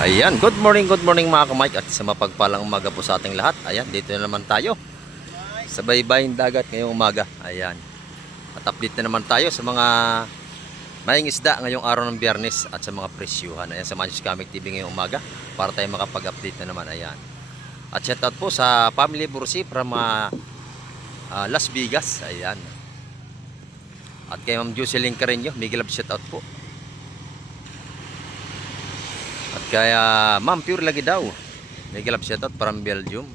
Ayan, good morning mga kamay at sa mapagpalang umaga po sa ating lahat. Ayan, dito na naman tayo sa baybayin dagat ngayong umaga. Ayan, at update na naman tayo sa mga maing isda ngayong araw ng Biyernes at sa mga presyuhan. Ayan, sa Manchis Comic TV ngayong umaga para tayo makapag-update na naman. Ayan, at shout out po sa Family Bursi from Las Vegas. Ayan, at kay Ma'am Jocelyn Carreño, Miguel shout out po. At kaya Ma'am Pure lagi daw, mega love shoutout from Belgium.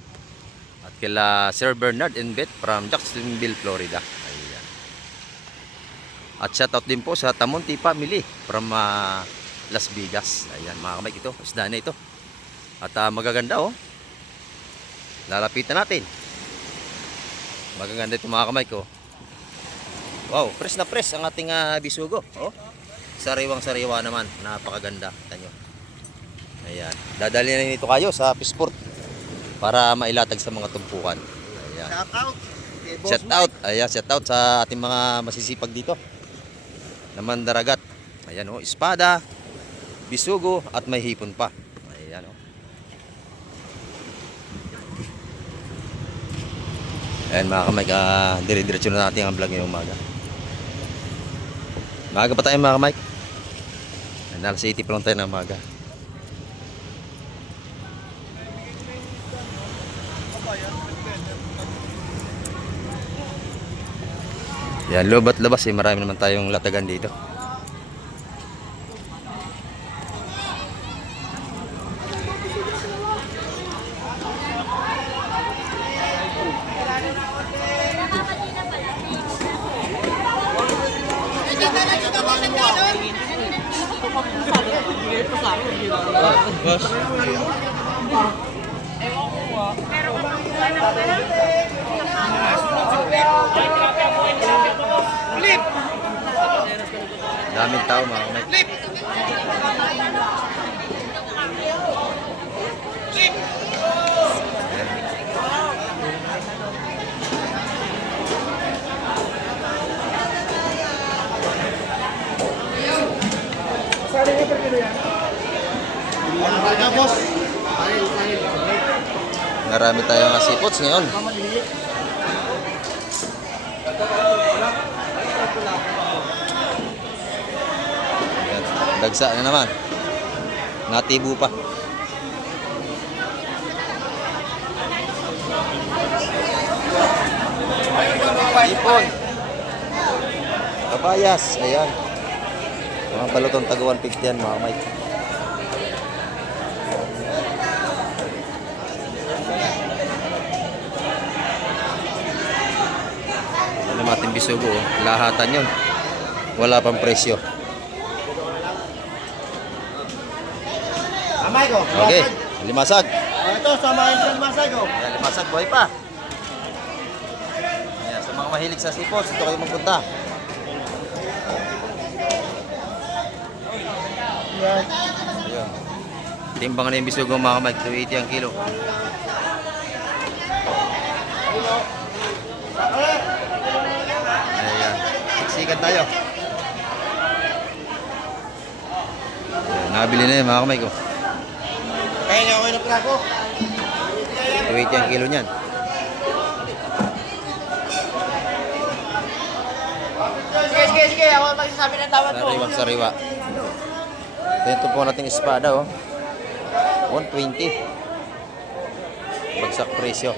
At kila Sir Bernard and Beth from Jacksonville, Florida. Ayan. At shoutout din po sa Tamonti family from Las Vegas. Ayan mga kamay, ito isda na ito. At magaganda oh. Lalapitan natin. Magaganda ito mga kamay ko. Wow, fresh na fresh ang ating bisugo. Oh, sariwang sariwa naman, napakaganda. Tanyo. Ayan, dadalhin na nito kayo sa Fishport para mailatag sa mga tumpukan. Ayan. Shout out. Shout out. Ayan, shout out sa ating mga masisipag dito na mandaragat. Ayan oh, espada, bisugo at may hipon pa. Ayan oh. Ayan mga kamay, dire-diretso na natin ang vlog ngayong umaga. Maaga pa tayo mga kamay. Alas 8 pa lang tayo ng umaga. Yan, loob at labas marami naman tayong latagan dito. Daming tao mga kamay. Marami tayong sipots ngayon. Dagsa na naman. Natibo pa. Ipon. Kabayas. Ayan. Mga balotong taga 150 yan mga kamay. Ano natin bisugo. Lahatan yun. Wala pang presyo. Okay, limasag. Ito, samahin sa limasag. Ayan, limasag, buhay pa. Ayan, sa mga mahilig sa sipos, ito kayo magpunta. Ayan. Timbang na yung bisugo mga kamay, 280 ang kilo. Ayan, siksikan tayo. Ayan, nabili na yun mga kamay ko. Kaya niya ako yung naprako. 280 ang kilo niyan. Sige. Ako magsasabi ng tawad mo. Sariwa. Ito po nating espada oh. 120. Bagsak presyo.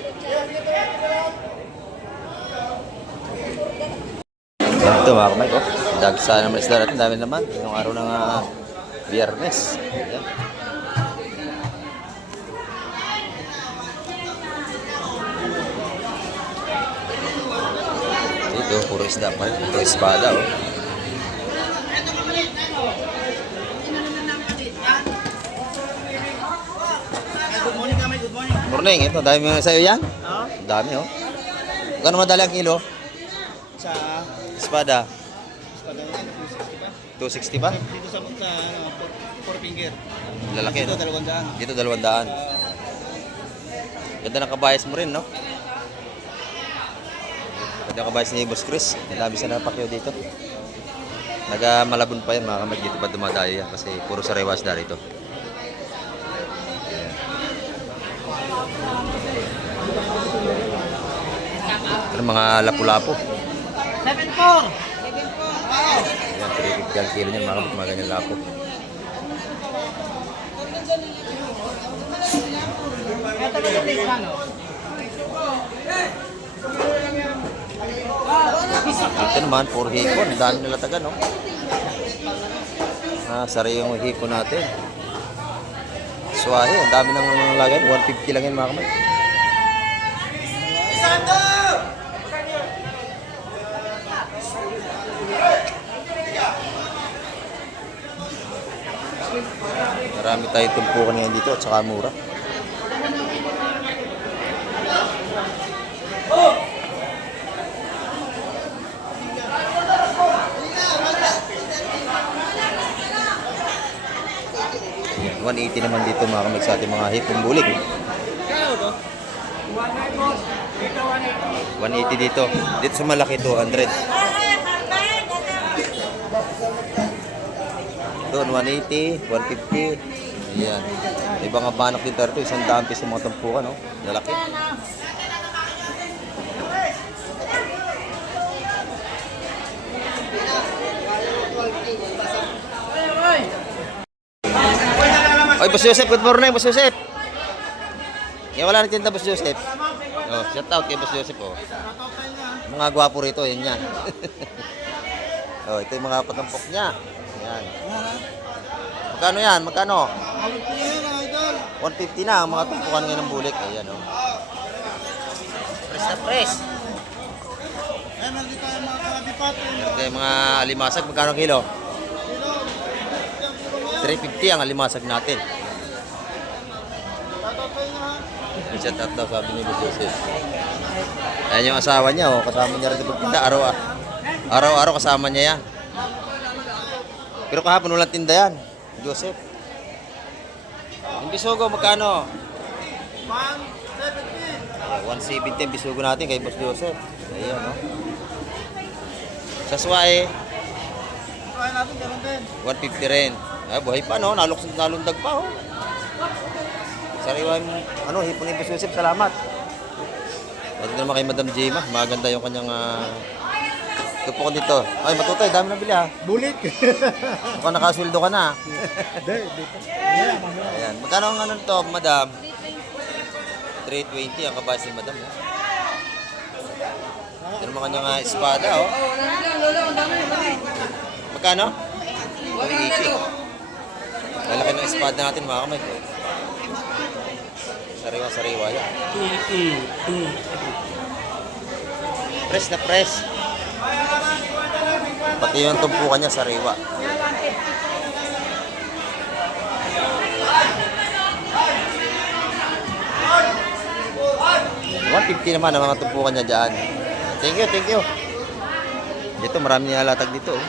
Ito mga kamay ko. Dagsa naman isda natin. Dami naman. Yung araw ng Biyernes. Ayan. Ito, puro isda pa rin. Puro espada oh. Good morning kami, good morning. Morning, ito. Dami mga sa'yo yan? Dami oh. Gano'n madali ang kilo? Sa Espada. 260 pa. 260 ba? Dito sa 4 finger. Lalaki Dito no? 200. Dito 200. Ganda ng kabayas mo rin no? Ganda ng kabayas ni Boss Chris. Nilabis na napakyo dito. Naga Malabon pa yan mga kamay, dito pa dumadayo yan kasi puro sariwas dahil ito. Ano, mga lapu-lapu. 7-4. Ayan, 350 ang kilo niyan, mga ganyan lapo. Ito na yung place ano? Ito naman, puro hipon. Ang dami nila taga, no? Sari yung hipon natin. Swahe, ang dami ng lagay. 150 lang yan, mga kamay. Marami tayong tumpukan ngayon dito at saka mura. Yan, 180 naman dito mga kamay sa ating mga hipong bulig. 180 dito. Dito sa malaki 200. Doon 180, 150. Ayan. Ibang abanak dito ito, 100 piso mga tumpukan, no? Lalaki. Oy, Boss Joseph, good morning, Boss Joseph. Wala na tinda, Boss Joseph. Oh, shout out kay Boss Joseph, oh. Mga gwapo rito, yan yan. Oh, ito yung mga patampok niya. Yan. Magkano yan? Magkano? 150 na ang mga tumpukan ngayon ng bulik. Ayan, oh. Press na press. Ito yung mga alimasag. Magkano kilo? 350 ang alimasag natin. Shout out daw, sabi ni Boss Joseph. Ayan yung asawa niya, oh. Kasama niya rin sa pagtinda. Araw-araw kasama niya yan. Pero kahapon walang tinda yan, Joseph. Yung bisugo, magkano? 170 yung bisugo natin kay Boss Joseph. Ayan, no? Sa swae, 150 rin. Ay, buhay pa, no? Nalundag pa, oh. Sariwa yung, hipon ni Boss Joseph, salamat. Ito naman kay Madam Jema, maganda yung kanyang tupo ko dito. Ay, matutay, dami na bili, ha? Bulit. Mukhang nakasweldo ka na. Dito. Ayan. Magkano ang ano to, Madam? 320 ang kabahas ni Madam. Eh. Ito naman kanyang espada, oh. Magkano? 280. Lalaki ng espada natin, mga kamay. Sariwa-sariwa yan. Press na press. Pati yung tumpukan niya, sariwa. 150 naman ang mga tumpukan niya dyan. Thank you, thank you. Dito, marami niya halatag dito. Oh.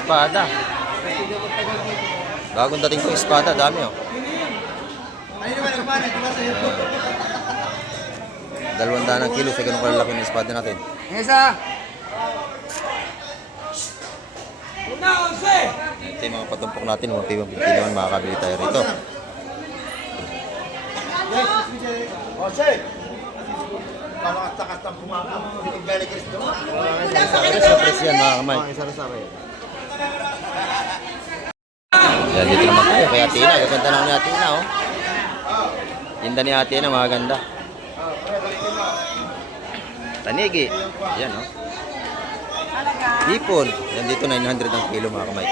Espada. Bagong dating ko espada, dami, oh. Dalawang daan ng kilo sa ganun kalalaki ng espada natin. Isa. Ito yung mga patumpok natin, 150 naman makakabili tayo rito. Jose. Kalau kasta-kasta kumaka, balik Kristo. Press yan, mga kamay. Yan, dito naman tayo kay Atina. Gaganda na ni Atina, oh. Tinda ni Atina, maganda. Tanigi. Yan, oh. Hipon. Yan dito, 900 ang kilo, mga kamay.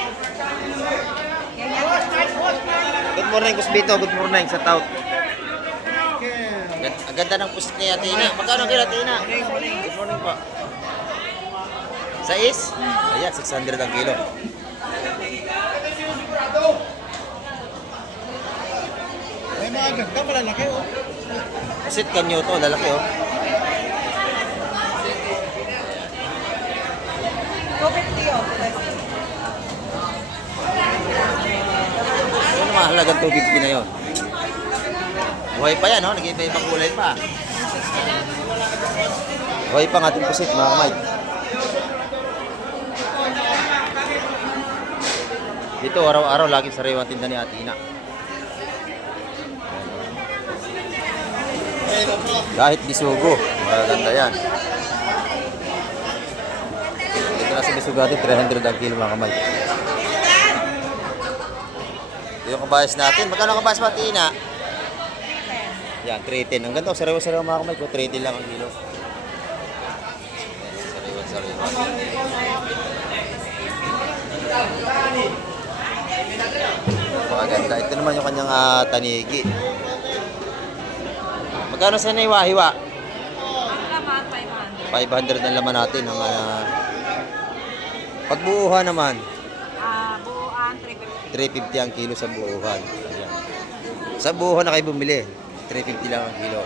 Good morning, Kusbito. Good morning sa tout. Ang ganda ng pusit ni Atina. Magkano kilo, Atina? Good morning po. Sa is? Ayan, 600 ang kilo. May mga ganda pala laki, oh. Pusit kanyo to, lalaki, oh. 250 oh. Ano mahalagang 250 na yun? Buhay pa yan, oh. Nag-iba-ibang kulay pa. Buhay pa ng ating pusit, mga kamay. Dito, araw-araw, laging sariwa ang tinda ni Atina. Kahit bisugo, maganda yan. Ito na sa bisugo natin, 300 ang kilo mga kamay. Ito yung kabayas natin. Magkano ang kabayas natin, Ina? Yan, 310. Ang ganda, sariwa-sariwa mga kamay ko. 310 lang ang kilo. Yan, sariwa-sariwa. Maganda. Ito naman yung kanyang tanigi. Magkano sa hiwa-hiwa? Laman, 500. 500 ang laman natin. Ang pagbuuhan naman, Buuan, 350. 350 ang kilo sa buuhan. Ayan. Sa buuhan na kayo bumili, 350 lang ang kilo.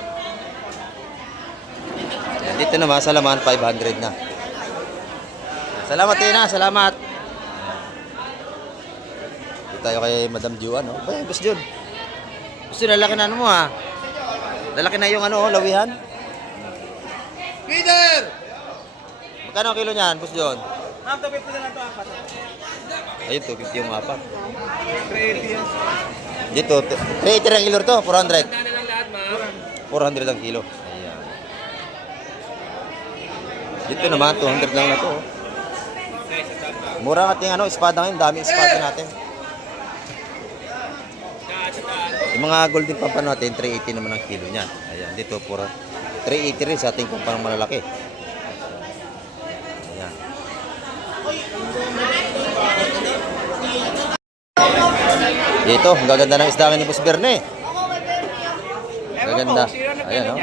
Ayan. Dito naman sa laman, 500 na. Salamat Tina, salamat. Dito tayo kay Madam Juan, no? Ay, Boss Jun. Boss Jun, lalaki na ano mo ha? Lalaki na yung lawihan. Peter! Magkano ang kilo niyan, Boss Jun? Ma'am, 250 na lang ito, apat. Ayun, 250 yung apat. 380 yan. Dito, 380 ang kilo to, 400. 400 ang kilo. Ayan. Dito naman, 200 lang na to. Oh. Mura ang ating espada ngayon, daming espada natin. Yung mga golden pampan natin, 380 naman ang kilo niyan. Ayan, dito, 380 rin sa ating pampang malalaki. Ayan. Dito, ang gaganda ng isda ni Boss Berne. Gaganda. Ayan, oh.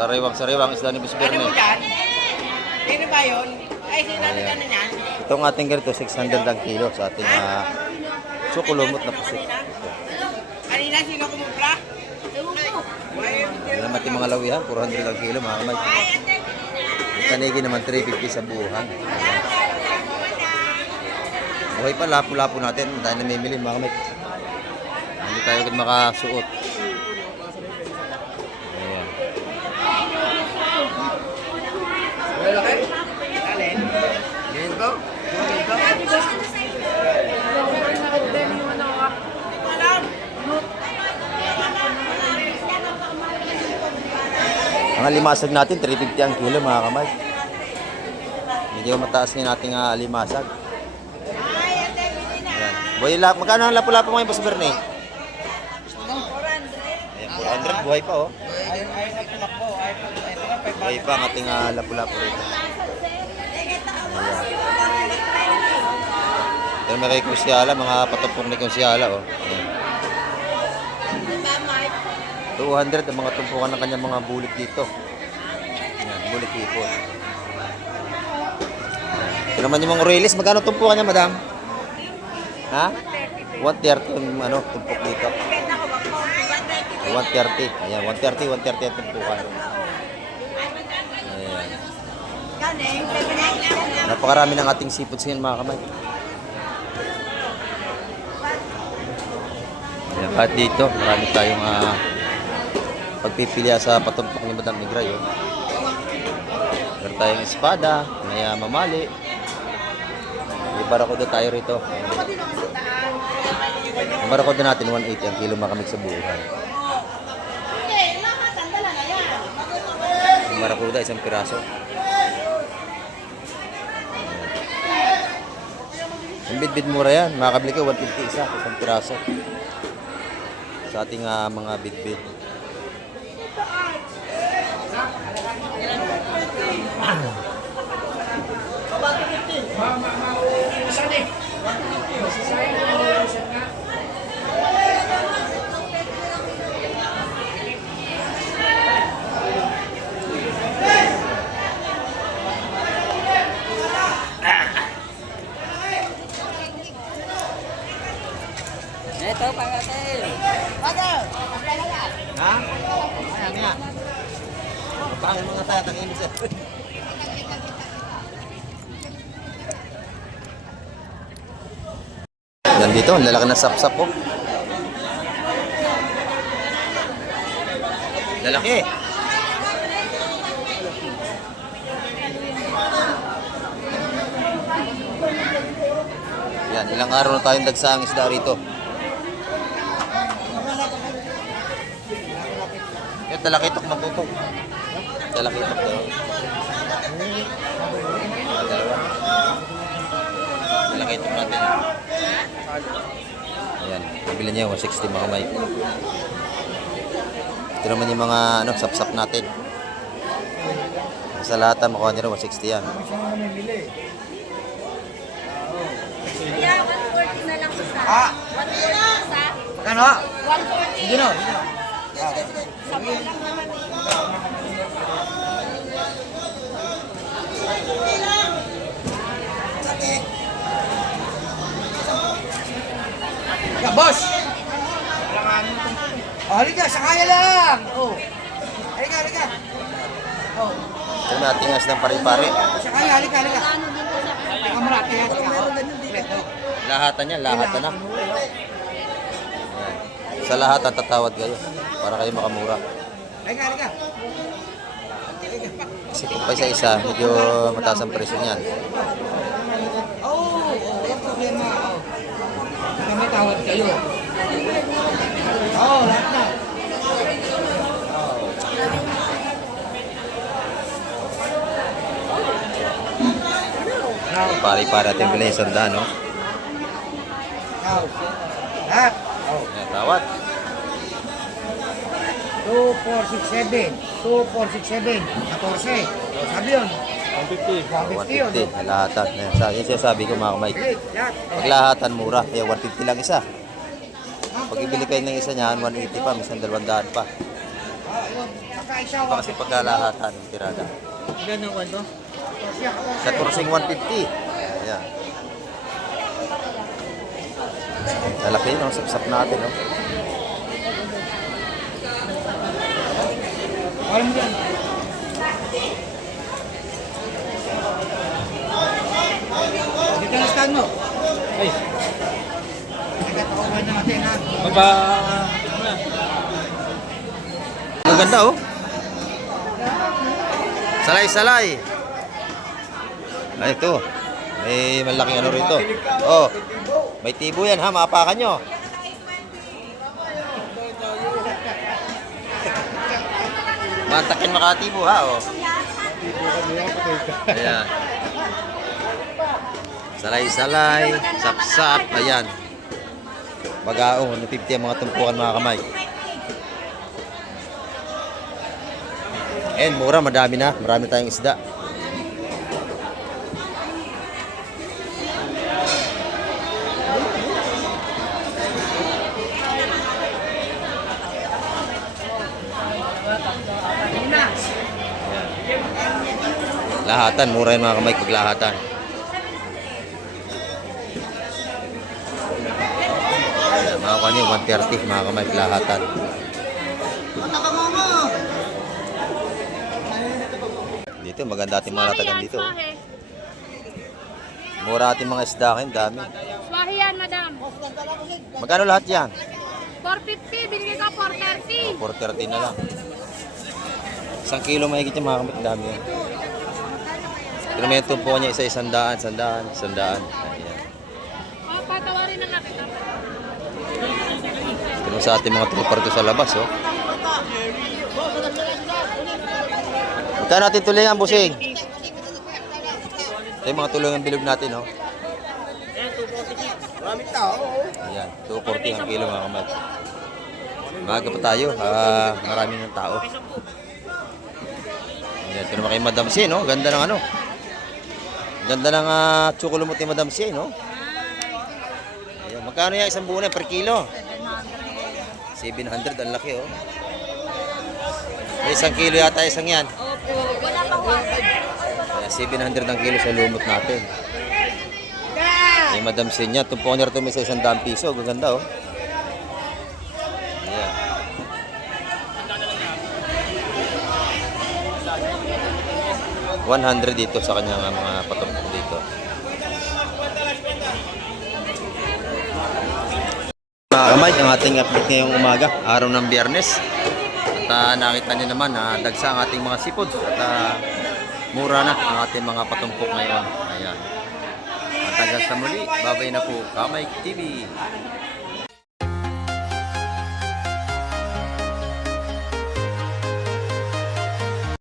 Sariwang isda ni Boss Berne. Sino ba yun? Ay, sino na yan? Itong ating ganito, 600 ang kilo sa ating sukulumot na pusit. Kanina, sino kumupla? Yan naman yung mga lawihan, 400 ang kilo mga kamay. Yung tanigi naman 350 sa buuhan. Buhay pa, lapo-lapo natin. Dahil namimili mga kamay. Hindi tayo agad makasuot. Ayan. Ang alimasag natin, 350 ang kilo mga kamay. Medyo mataas nga nating alimasag. Ayan. Boy, magkano ang lapu-lapu ngayon, Boss Berne? 400. Ayan, 400, buhay pa oh. Buhay pa ang ating lapu-lapu rito. Ayan. Pero may kay Kusyala, mga patupong ni Kusyala oh. Ayan. 200 ang mga tumpukan ng kanyang mga bulik dito. Ayan, bulik ipon. Ito naman yung mga Royales. Magkano tumpukan niya, madam? Ha? 130 ang tumpok dito. 130. Ayan, 130 ang tumpukan. Ayan. Napakarami ng ating seafoods ngayon mga kamay. Ayan, kahit dito, marami tayong pagpipilya sa patumpok ni Madam Negra yun. Meron tayong espada, may mamali. May barakuda tayo rito. Ang barakuda natin 180 ang kilo makamig sa buuhan. Ang barakuda isang piraso. Ang bidbid mura yan, makakabili ka 150 isa, isang piraso. Sa ating mga bidbid. Ito, pangatin. Ha? Ayan nga. Paano mga tayo tangin siya? Yan dito, ang lalaki na sapsap po. Lalaki. Yan, ilang araw na tayong dagsang isda rito. Eh, talakitok matutok. Talakitok daw. Dalawa. Talakitok natin. Ayan, nabili niya 160 mga kamay. Ito naman yung mga sapsap natin. Sa lahat makuha niya rin 160 yan. Kaya 140 na lang isa. 140 isa. Kano? 140. Sige no. Sabi lang naman eh. Ya, boss! Oh, halika, sakaya lang! Oh. Halika, halika. Oh, Ito na tingas ng pari-pari. sakaya, halika, halika. Ano din po sa Kamera, kaya halika. Lahatan niya, lahatan na. Sa lahat tatawad kayo para kayo makamura. Halika, halika. Kasi kung pa isa-isa, medyo mataas ang presyo niyan. Oh, walang problema. Oh. Baka may tawad kayo. Oh, lahat na. Pari-pari natin bilhin yung sandaan, no? Now, lahat. Oh. Ayan, tawad. 2467. 2467. 14. Oh, sabi yun. 150 yun. 150, lahatan. Ayan, yung sinasabi ko mga kamay. Sige, lahat. Pag lahatan, mura. Kaya 150 lang isa. Pag ibili kayo ng isa niyan, 180 pa, minsan 200 pa. Yun. Saka isa, Iba kasi pagkalahatan, tirada. ilan ang kwento? 14, 150. Ayan. Lalaki yun, sapsap natin, no? Alam mo yan. Dito na stand mo. Ay, Nagkatakuman natin ha. Ang ganda, oh. Salay-salay. Ay, ito. May malaking ano rito. Oh. May tibo yan, ha. Maapakan nyo. Mantakin makatibo, ha, oh. Ayan. Salay-salay. Sap-sap. Ayan. Bagaong. 150 ang mga tumpukan, mga kamay. And mura, madami na. Marami tayong isda. Lahatan, mura yung mga kamay pag lahatan. Ayan, mga kanyo, 130 mga kamay pag lahatan. Dito, maganda ating mga latagan dito. Mura ating mga isda kayo, dami. Swahe yan, madam. Magkano lahat yan? 450, binigay ka 430. 430 na lang. 1 kilo mahigit yung mga kamay, dami yan. Pero may tumpo niya isa-100, 100. Ayan. Oh, patawarin na lang kita. Ito sa ating mga trooper to sa labas, oh. Magkano natin tulingan, busing? Ito yung mga tulingan bilog natin, oh. Maraming tao. Ayan, 240 ang kilo mga kamay. Maaga pa tayo, marami ng tao. Ayan, ito naman kay Madam C, no? Ganda ng ano. Ganda ng tsukulumot ni Madam C, no? Ayan, magkano yan isang buo na per kilo? 700, ang laki, oh. May 1 kilo yata isang yan. Opo, wala pang 100. Ayan, 700 ang kilo sa lumot natin. May Madam C niya, tumpukan niya rin may sa 100 piso. Gaganda, oh. Ayan. $100 dito sa kanyang mga patumpok dito. Mga kamay, ang ating update ngayong umaga, araw ng Biyernes. At nakita niyo naman na dagsa ang ating mga seafoods at mura na ang ating mga patumpok ngayon. Ayan. At hanggang sa muli, babay na po, Kamay TV.